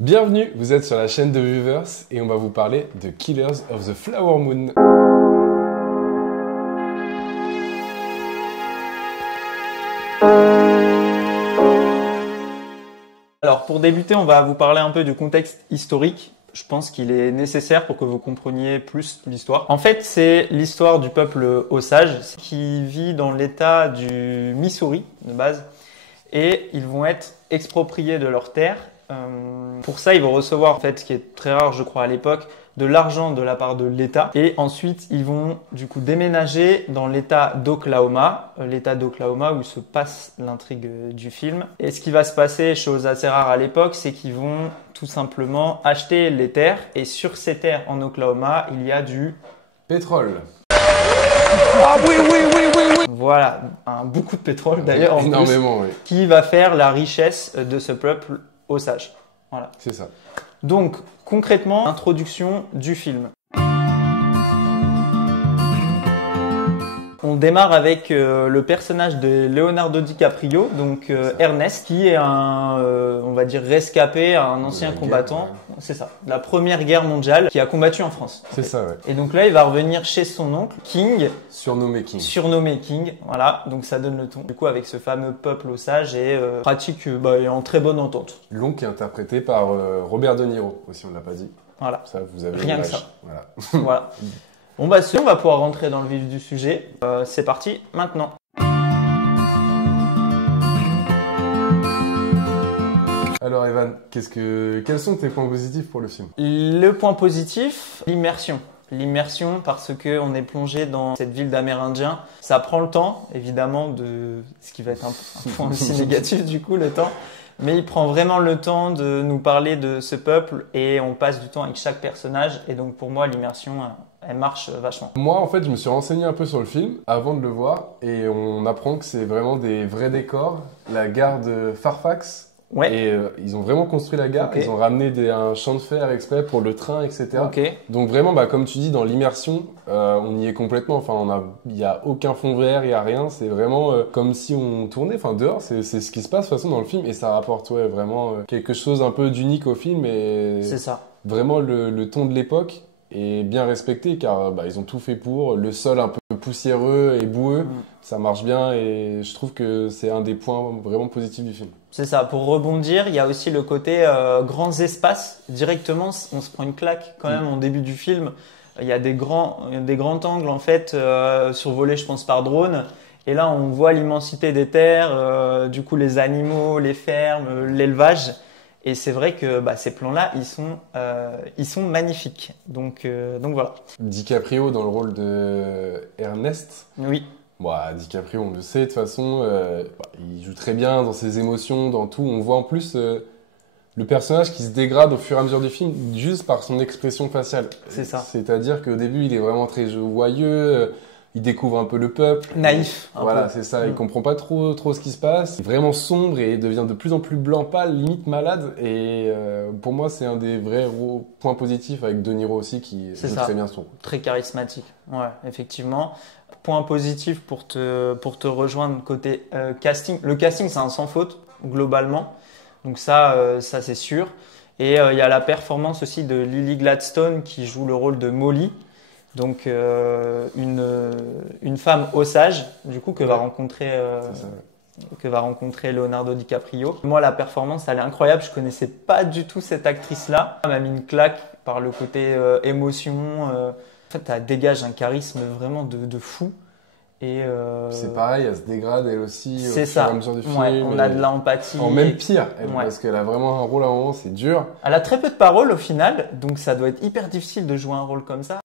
Bienvenue, vous êtes sur la chaîne de Weverse et on va vous parler de Killers of the Flower Moon. Alors pour débuter, on va vous parler un peu du contexte historique. Je pense qu'il est nécessaire pour que vous compreniez plus l'histoire. En fait, c'est l'histoire du peuple Osage qui vit dans l'état du Missouri de base et ils vont être expropriés de leurs terres. Pour ça, ils vont recevoir, en fait, ce qui est très rare, je crois, à l'époque, de l'argent de la part de l'État. Et ensuite, ils vont du coup déménager dans l'État d'Oklahoma où se passe l'intrigue du film. Et ce qui va se passer, chose assez rare à l'époque, c'est qu'ils vont tout simplement acheter les terres. Et sur ces terres en Oklahoma, il y a du Pétrole. Ah oui. Voilà, beaucoup de pétrole d'ailleurs en Énormément, plus, oui. qui va faire la richesse de ce peuple Osage. Voilà. C'est ça. Donc, concrètement, introduction du film. On démarre avec le personnage de Leonardo DiCaprio, donc Ernest, qui est on va dire rescapé, un ancien combattant, c'est ça, de la Première Guerre mondiale, qui a combattu en France. C'est ça, ouais. Et donc là, il va revenir chez son oncle, King. Surnommé King, Voilà, donc ça donne le ton. Du coup, avec ce fameux peuple osage et pratique et en très bonne entente. L'oncle est interprété par Robert De Niro, aussi on ne l'a pas dit. Voilà. Ça, vous avez Rien que l'image. ça. Voilà. Voilà. Bon on va pouvoir rentrer dans le vif du sujet. C'est parti maintenant. Alors Evan, quels sont tes points positifs pour le film? Le point positif, l'immersion. L'immersion parce que on est plongé dans cette ville d'Amérindiens. Ça prend le temps, évidemment, de ce qui va être un point aussi négatif du coup, le temps. Mais il prend vraiment le temps de nous parler de ce peuple et on passe du temps avec chaque personnage. Et donc pour moi, l'immersion, elle marche vachement. Moi, en fait, je me suis renseigné un peu sur le film avant de le voir et on apprend que c'est vraiment des vrais décors. La gare de Fairfax. Ouais. Et ils ont vraiment construit la gare. Okay. Ils ont ramené un champ de fer exprès pour le train, etc. Okay. Donc vraiment, comme tu dis, dans l'immersion, on y est complètement. Enfin, il n'y a aucun fond vert, il n'y a rien. C'est vraiment comme si on tournait. Enfin, dehors, c'est ce qui se passe de toute façon dans le film et ça rapporte vraiment quelque chose un peu d'unique au film. Et c'est ça. Vraiment le ton de l'époque est bien respecté car ils ont tout fait pour. Le sol un peu poussiéreux et boueux, ça marche bien et je trouve que c'est un des points vraiment positifs du film. C'est ça, pour rebondir, il y a aussi le côté grands espaces. Directement, on se prend une claque quand même au début du film. Il y a des grands angles en fait, survolés je pense par drone. Et là, on voit l'immensité des terres, du coup les animaux, les fermes, l'élevage. Et c'est vrai que ces plans-là, ils sont magnifiques. Donc voilà. DiCaprio dans le rôle de Ernest. Oui. DiCaprio, on le sait de toute façon, il joue très bien dans ses émotions, dans tout. On voit en plus le personnage qui se dégrade au fur et à mesure du film juste par son expression faciale. C'est ça. C'est-à-dire qu'au début, il est vraiment très joyeux. Il découvre un peu le peuple. Naïf. Voilà, c'est ça. Il comprend pas trop ce qui se passe. Il est vraiment sombre et devient de plus en plus blanc pâle, limite malade. Et pour moi, c'est un des vrais points positifs avec De Niro aussi qui joue très bien son rôle. Très charismatique. Ouais, effectivement. Point positif pour te rejoindre côté casting. Le casting, c'est un sans faute globalement. Donc ça c'est sûr. Et il y a la performance aussi de Lily Gladstone qui joue le rôle de Molly. Donc une femme osage du coup que va rencontrer Leonardo DiCaprio. Moi la performance elle est incroyable, je connaissais pas du tout cette actrice là. Elle m'a mis une claque par le côté émotion. En fait elle dégage un charisme vraiment de fou. Et c'est pareil, elle se dégrade elle aussi c'est au fur et à mesure du film. Ouais, on a de l'empathie. En même pire, parce qu'elle a vraiment un rôle à un moment, c'est dur. Elle a très peu de paroles au final, donc ça doit être hyper difficile de jouer un rôle comme ça.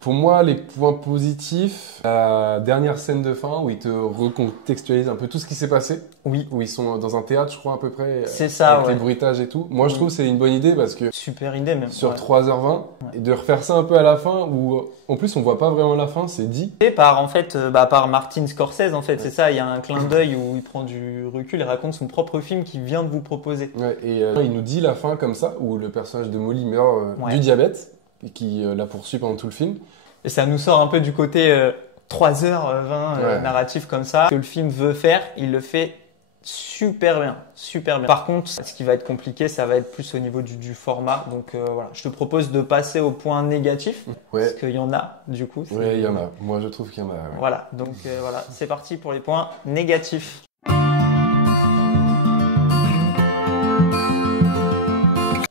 Pour moi, les points positifs, la dernière scène de fin où ils te recontextualisent un peu tout ce qui s'est passé. Oui. Où ils sont dans un théâtre, je crois, à peu près. C'est ça, avec les bruitages et tout. Moi, je trouve que c'est une bonne idée parce que... Super idée, même. Sur 3h20, et de refaire ça un peu à la fin où, en plus, on voit pas vraiment la fin, c'est dit. Et par Martin Scorsese, en fait, c'est ça. Il y a un clin d'œil où il prend du recul et raconte son propre film qu'il vient de vous proposer. Ouais, et il nous dit la fin comme ça, où le personnage de Molly meurt du diabète, et qui la poursuit pendant tout le film. Et ça nous sort un peu du côté 3h20 narratif comme ça que le film veut faire. Il le fait Super bien, super bien. Par contre, ce qui va être compliqué, ça va être plus au niveau du format. Donc voilà, je te propose de passer au point négatif, parce qu'il y en a du coup. Oui, il y en a. Moi, je trouve qu'il y en a. Ouais. Voilà, donc voilà, c'est parti pour les points négatifs.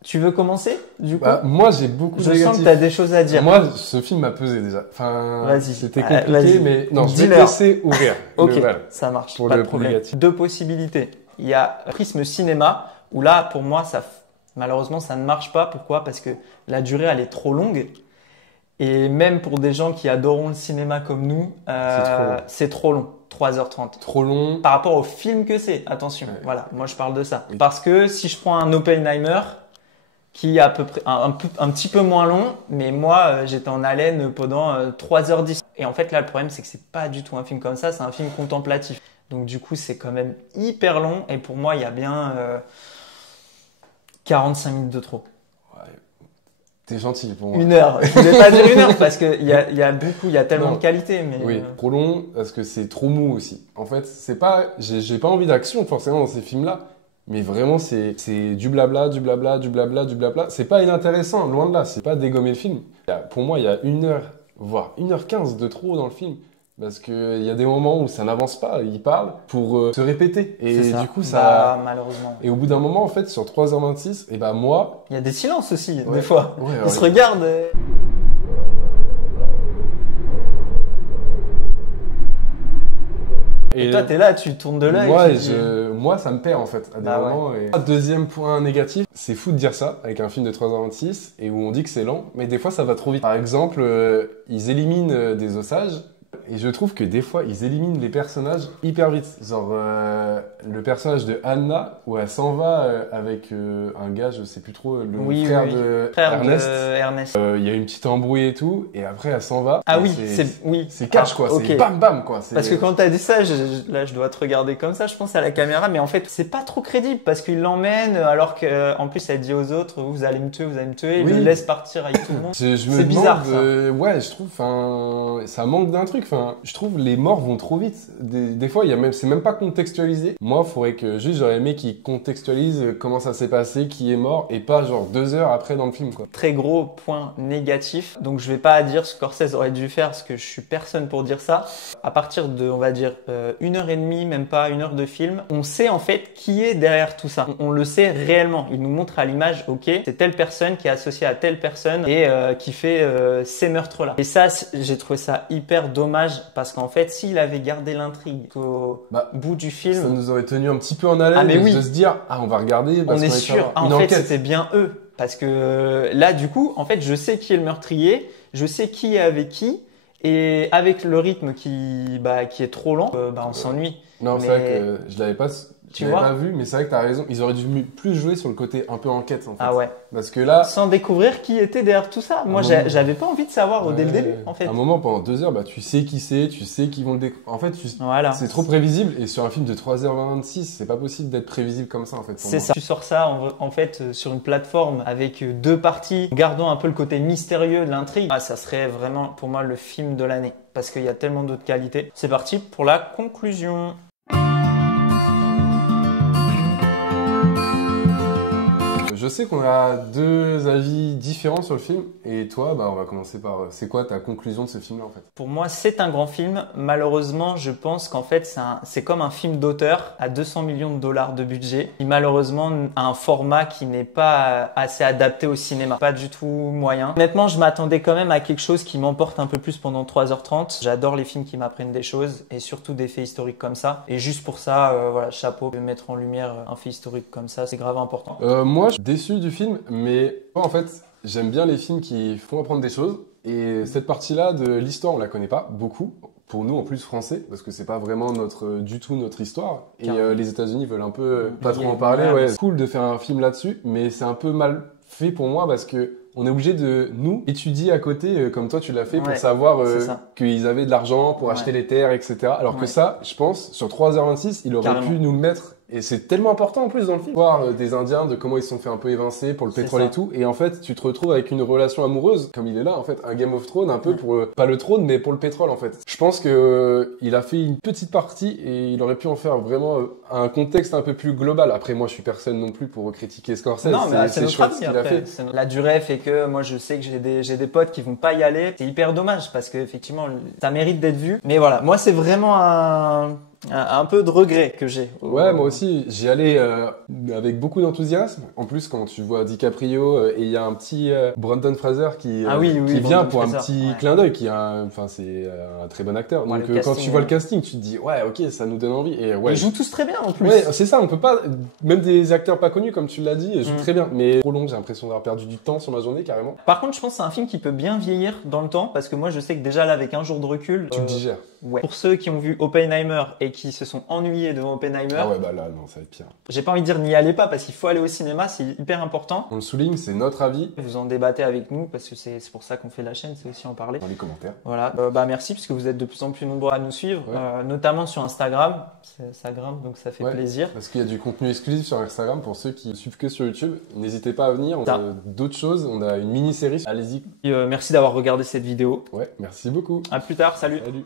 Tu veux commencer du coup? Moi, j'ai beaucoup de négatifs. Je sens que tu as des choses à dire. Moi, ce film m'a pesé déjà. Enfin, vas-y. C'était compliqué, mais non, je vais te laisser ouvrir. Ok, ça marche. Pour pas le de problème. négatif. Deux possibilités. Il y a Prisme Cinéma, où là, pour moi, malheureusement, ça ne marche pas. Pourquoi? Parce que la durée, elle est trop longue. Et même pour des gens qui adoreront le cinéma comme nous, c'est trop long. 3h30. Trop long. Par rapport au film que c'est. Attention. Ouais. Voilà. Moi, je parle de ça. Oui. Parce que si je prends un Oppenheimer, qui est à peu près un petit peu moins long, mais moi, j'étais en haleine pendant 3h10. Et en fait, là, le problème, c'est que c'est pas du tout un film comme ça. C'est un film contemplatif. Donc, du coup, c'est quand même hyper long. Et pour moi, il y a bien 45 minutes de trop. T'es gentil pour moi. 1 heure. Je voulais pas dire 1 heure parce qu'il y a tellement de qualité. Mais oui, trop long parce que c'est trop mou aussi. En fait, j'ai pas envie d'action forcément dans ces films-là. Mais vraiment, c'est du blabla, du blabla, du blabla, du blabla. C'est pas inintéressant, loin de là. C'est pas dégommer le film. Pour moi, il y a 1 heure, voire 1h15 de trop dans le film. Parce qu'il y a des moments où ça n'avance pas, il parle pour se répéter. Et du coup, malheureusement. Et au bout d'un moment, en fait, sur 3h26, et moi. Il y a des silences aussi, des fois. Ouais, ils se regardent. Et toi, t'es là, tu tournes de l'œil. Moi, ça me perd en fait à des moments. Ouais. Et... Deuxième point négatif, c'est fou de dire ça avec un film de 3h26 et où on dit que c'est lent, mais des fois ça va trop vite. Par exemple, ils éliminent des osages. Et je trouve que des fois, ils éliminent les personnages hyper vite. Genre, le personnage de Anna, où elle s'en va avec un gars, je sais plus trop, le frère de Ernest. Il y a une petite embrouille et tout, et après, elle s'en va. Ah oui, c'est cash, quoi. Okay. C'est bam bam, quoi. Parce que quand t'as dit ça, là, je dois te regarder comme ça, je pense à la caméra, mais en fait, c'est pas trop crédible, parce qu'il l'emmène, alors qu'en plus, elle dit aux autres, vous allez me tuer, il le laisse partir avec tout le monde. C'est bizarre, ça. Ouais, je trouve, ça manque d'un truc. Je trouve les morts vont trop vite. Des fois, c'est même pas contextualisé. Moi, j'aurais aimé qu'ils contextualisent comment ça s'est passé, qui est mort, et pas genre 2 heures après dans le film, quoi. Très gros point négatif. Donc, je vais pas dire ce que Scorsese aurait dû faire, parce que je suis personne pour dire ça. À partir de, on va dire, 1h30, même pas 1 heure de film, on sait en fait qui est derrière tout ça. On le sait réellement. Il nous montre à l'image, ok, c'est telle personne qui est associée à telle personne et qui fait ces meurtres-là. Et ça, j'ai trouvé ça hyper dommage. Parce qu'en fait, s'il avait gardé l'intrigue au bout du film... Ça nous aurait tenu un petit peu en haleine de se dire « Ah, on va regarder parce on est sûr. En fait, c'était bien eux. Parce que là, du coup, en fait, je sais qui est le meurtrier, je sais qui est avec qui. Et avec le rythme qui est trop lent, on s'ennuie. Non, c'est vrai que je l'avais pas... Je l'avais pas vu, mais c'est vrai que t'as raison. Ils auraient dû plus jouer sur le côté un peu enquête, en fait. Ah ouais. Parce que là... Sans découvrir qui était derrière tout ça. Moi, j'avais pas envie de savoir dès le début, en fait. À un moment, pendant 2 heures, tu sais qui c'est, tu sais qui vont le En fait, c'est trop prévisible. Et sur un film de 3h26, c'est pas possible d'être prévisible comme ça, en fait. C'est ça. Tu sors ça, en fait, sur une plateforme avec 2 parties, gardant un peu le côté mystérieux de l'intrigue. Ça serait vraiment, pour moi, le film de l'année. Parce qu'il y a tellement d'autres qualités. C'est parti pour la conclusion. Je sais qu'on a 2 avis différents sur le film. Et toi, on va commencer par... C'est quoi ta conclusion de ce film-là, en fait? Pour moi, c'est un grand film. Malheureusement, je pense qu'en fait, c'est comme un film d'auteur à 200 millions de dollars de budget. Qui malheureusement a un format qui n'est pas assez adapté au cinéma. Pas du tout moyen. Honnêtement, je m'attendais quand même à quelque chose qui m'emporte un peu plus pendant 3h30. J'adore les films qui m'apprennent des choses. Et surtout des faits historiques comme ça. Et juste pour ça, chapeau. De mettre en lumière un fait historique comme ça, c'est grave important. Moi, je suis déçu du film, mais en fait, j'aime bien les films qui font apprendre des choses. Et cette partie-là de l'histoire, on la connaît pas beaucoup. Pour nous, en plus français, parce que c'est pas vraiment du tout notre histoire. Et les États-Unis veulent un peu pas trop en parler. Ouais, c'est cool de faire un film là-dessus, mais c'est un peu mal fait pour moi parce que on est obligé de nous étudier à côté, comme toi tu l'as fait, pour savoir qu'ils avaient de l'argent pour acheter les terres, etc. Alors que ça, je pense, sur 3h26, il aurait pu nous le mettre Et c'est tellement important en plus dans le film. Voir des Indiens, de comment ils se sont fait un peu évincer pour le pétrole et tout. Et en fait, tu te retrouves avec une relation amoureuse, comme il est là, en fait, un Game of Thrones, un peu pour, pas le trône, mais pour le pétrole, en fait. Je pense que il a fait une petite partie et il aurait pu en faire vraiment un contexte un peu plus global. Après, moi, je suis personne non plus pour critiquer Scorsese. Non, mais c'est notre chouette avis ce qu'il a après. fait. La durée fait que moi je sais que j'ai des potes qui vont pas y aller. C'est hyper dommage parce que effectivement ça mérite d'être vu. Mais voilà, moi c'est vraiment un peu de regret que j'ai. Ouais, moi aussi, j'y allais avec beaucoup d'enthousiasme. En plus, quand tu vois DiCaprio et il y a un petit Brandon Fraser qui qui vient pour un petit clin d'œil, enfin c'est un très bon acteur. Ouais, Donc casting, quand tu vois le casting, tu te dis ouais, ok, ça nous donne envie. Et ouais, ils jouent tous très bien en plus. Ouais, c'est ça, on peut pas, même des acteurs pas connus comme tu l'as dit, jouent très bien. Mais trop long, j'ai l'impression d'avoir perdu du temps sur ma journée carrément. Par contre, je pense que c'est un film qui peut bien vieillir dans le temps parce que moi je sais que déjà là avec un jour de recul, tu le digères. Ouais. Pour ceux qui ont vu Oppenheimer et qui se sont ennuyés devant Oppenheimer. Ah ouais, bah là, non, ça va être pire. J'ai pas envie de dire n'y allez pas parce qu'il faut aller au cinéma, c'est hyper important. On le souligne, c'est notre avis. Vous en débattez avec nous parce que c'est pour ça qu'on fait la chaîne, c'est aussi en parler. Dans les commentaires. Voilà, merci puisque vous êtes de plus en plus nombreux à nous suivre, notamment sur Instagram. Ça grimpe donc ça fait plaisir. Parce qu'il y a du contenu exclusif sur Instagram pour ceux qui suivent que sur YouTube. N'hésitez pas à venir, on a d'autres choses, on a une mini-série. Allez-y. Merci d'avoir regardé cette vidéo. Ouais, merci beaucoup. À plus tard, salut. Salut.